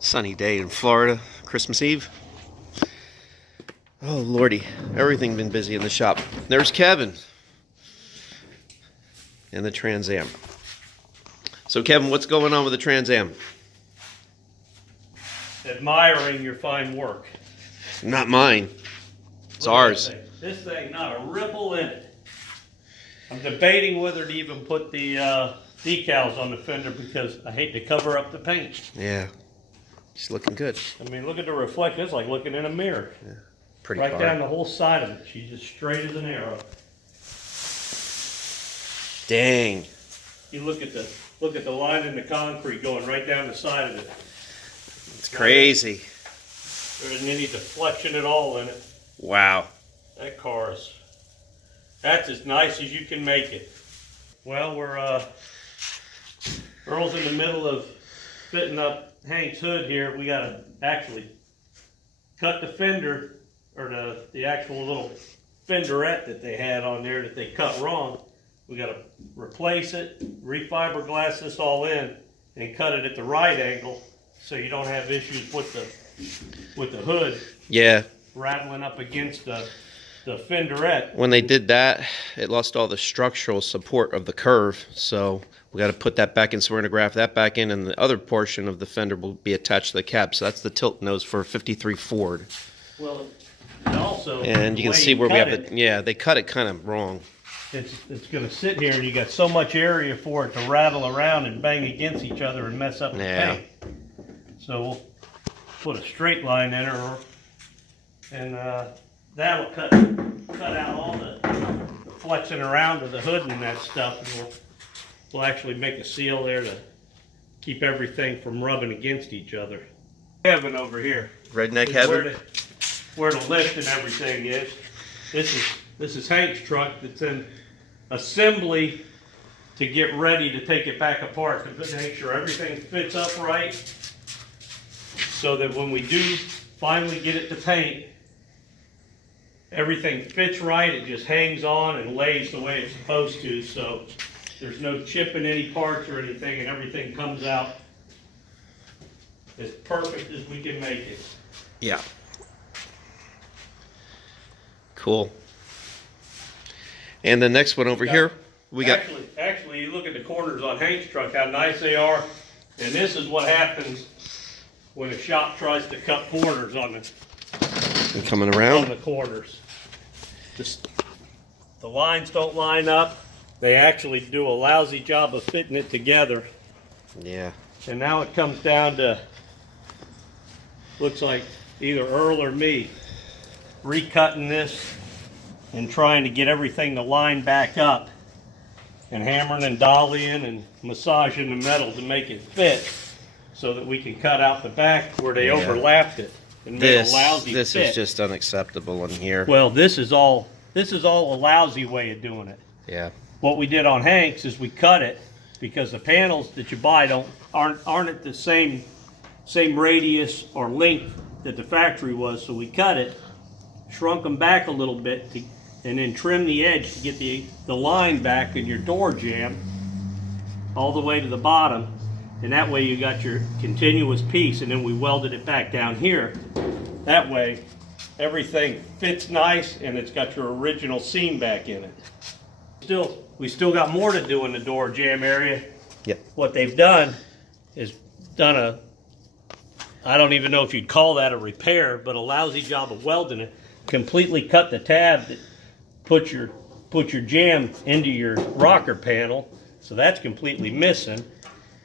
Sunny day in Florida, Christmas Eve. Oh lordy, everything been busy in the shop. There's Kevin and the Trans Am. So Kevin, what's going on with the Trans Am? Admiring your fine work. Not mine. It's Look at ours. This thing, not a ripple in it. I'm debating whether to even put the decals on the fender because I hate to cover up the paint. Yeah, she's looking good. I mean, look at the reflection. It's like looking in a mirror. Yeah. Pretty right car. Down the whole side of it. She's just straight as an arrow. Dang. You look at the line in the concrete going right down the side of it. It's crazy. There isn't any deflection at all in it. Wow. That car is, that's as nice as you can make it. Well, Earl's in the middle of fitting up Hank's hood here. We gotta actually cut the fender, or the actual little fenderette that they had on there that they cut wrong. We gotta replace it, refiberglass this all in, and cut it at the right angle so you don't have issues with the hood. Yeah. Rattling up against the fenderette. When they did that, it lost all the structural support of the curve, so we got to put that back in. So we're going to graft that back in, and the other portion of the fender will be attached to the cab. So that's the tilt nose for a 53 Ford. Well, and also, and you can see where we have it. Yeah, they cut it kind of wrong. It's going to sit here, and you got so much area for it to rattle around and bang against each other and mess up the paint. So we'll put a straight line in her, and that'll cut out all the flexing around of the hood and that stuff, and we'll actually make a seal there to keep everything from rubbing against each other. Kevin over here. Redneck Kevin. Where the lift and everything is. This is Hank's truck that's in assembly to get ready to take it back apart to make sure everything fits upright, so that when we do finally get it to paint, everything fits right. It just hangs on and lays the way it's supposed to, so there's no chipping any parts or anything, and everything comes out as perfect as we can make it. Yeah. Cool. And the next one over here, we got... Actually, you look at the corners on Hank's truck, how nice they are, and this is what happens when a shop tries to cut corners on coming around. on the corners. The lines don't line up. They actually do a lousy job of fitting it together. Yeah. And now it comes down to, looks like either Earl or me recutting this and trying to get everything to line back up, and hammering and dollying and massaging the metal to make it fit, so that we can cut out the back where they overlapped it and make a lousy fit. This is just unacceptable in here. Well, this is all a lousy way of doing it. Yeah. What we did on Hank's is we cut it because the panels that you buy aren't at the same radius or length that the factory was. So we cut it, shrunk them back a little bit, and then trim the edge to get the line back in your door jamb all the way to the bottom. And that way you got your continuous piece, and then we welded it back down here. That way everything fits nice, and it's got your original seam back in it. We still got more to do in the door jamb area. Yep. What they've done is I don't even know if you'd call that a repair, but a lousy job of welding it. Completely cut the tab that put your jamb into your rocker panel, so that's completely missing.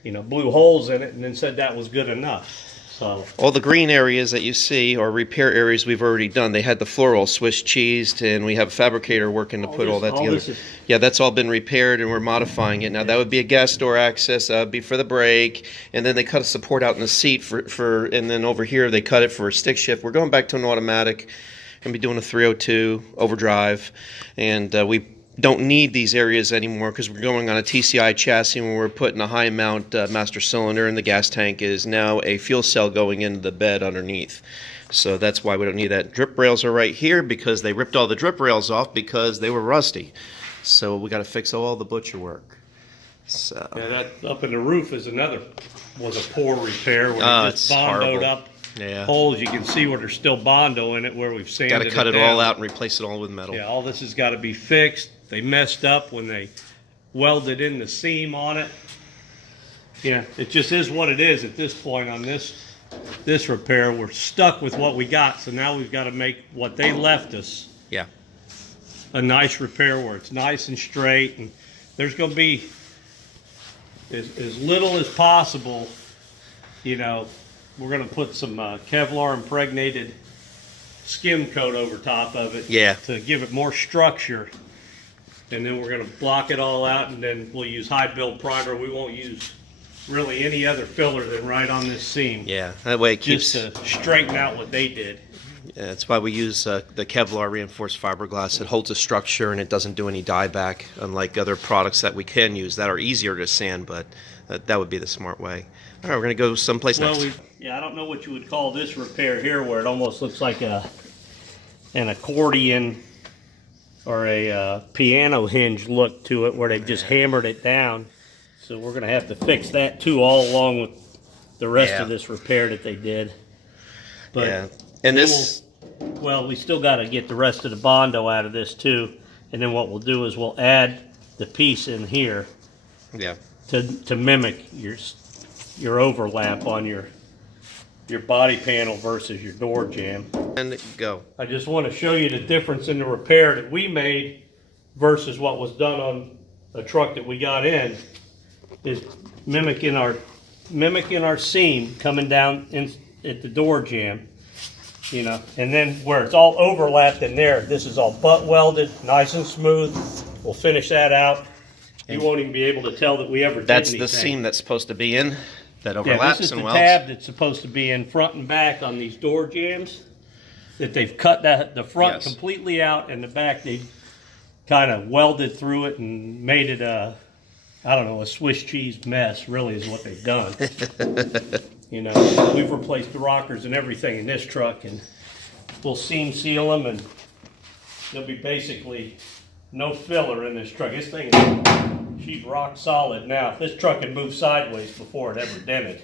Blew holes in it and then said that was good enough. So all the green areas that you see are repair areas we've already done. They had the floor all Swiss cheesed, and we have a fabricator working to put all that together. Yeah, that's all been repaired, and we're modifying it. Now that would be a gas door access, that would be for the brake, and then they cut a support out in the seat and then over here they cut it for a stick shift. We're going back to an automatic. Going to be doing a 302 overdrive, and we don't need these areas anymore because we're going on a TCI chassis when we're putting a high mount master cylinder, and the gas tank is now a fuel cell going into the bed underneath. So that's why we don't need that. Drip rails are right here because they ripped all the drip rails off because they were rusty. So we got to fix all the butcher work. So Yeah, that up in the roof was a poor repair where Oh, they it's just bondoed horrible. up yeah, holes. You can see where there's still bondo in it where we've sanded got to cut it down. all out and replace it all with metal. Yeah, all this has got to be fixed. They messed up when they welded in the seam on it. Yeah, it just is what it is at this point on this repair. We're stuck with what we got, so now we've got to make what they left us Yeah. a nice repair where it's nice and straight, and there's going to be as little as possible. You know, we're going to put some Kevlar impregnated skim coat over top of it Yeah. to give it more structure, and then we're going to block it all out, and then we'll use high build primer. We won't use really any other filler than right on this seam. Yeah, that way it keeps. Just to straighten out what they did. Yeah, that's why we use the Kevlar reinforced fiberglass. It holds a structure and it doesn't do any dieback, unlike other products that we can use that are easier to sand, but that would be the smart way. All right, we're going to go someplace next. I don't know what you would call this repair here, where it almost looks like an accordion or a piano hinge look to it, where they've just hammered it down. So we're going to have to fix that too, all along with the rest of this repair that they did. But yeah, and this. we still got to get the rest of the bondo out of this too, and then what we'll do is we'll add the piece in here. Yeah. To mimic your overlap on your body panel versus your door jamb. And go. I just want to show you the difference in the repair that we made versus what was done on a truck that we got in. Is mimicking our seam coming down in at the door jamb, you know, and then where it's all overlapped in there, this is all butt welded, nice and smooth. We'll finish that out. You won't even be able to tell that we ever did anything. That's the seam that's supposed to be in that Yeah, overlaps this is and the welds. tab that's supposed to be in front and back on these door jambs. That they've cut the front Yes. completely out, and the back they kind of welded through it and made it a Swiss cheese mess. Really, is what they've done. You know, we've replaced the rockers and everything in this truck, and we'll seam seal them, and there'll be basically no filler in this truck. This thing she's rock solid now. This truck had moved sideways before it ever dented.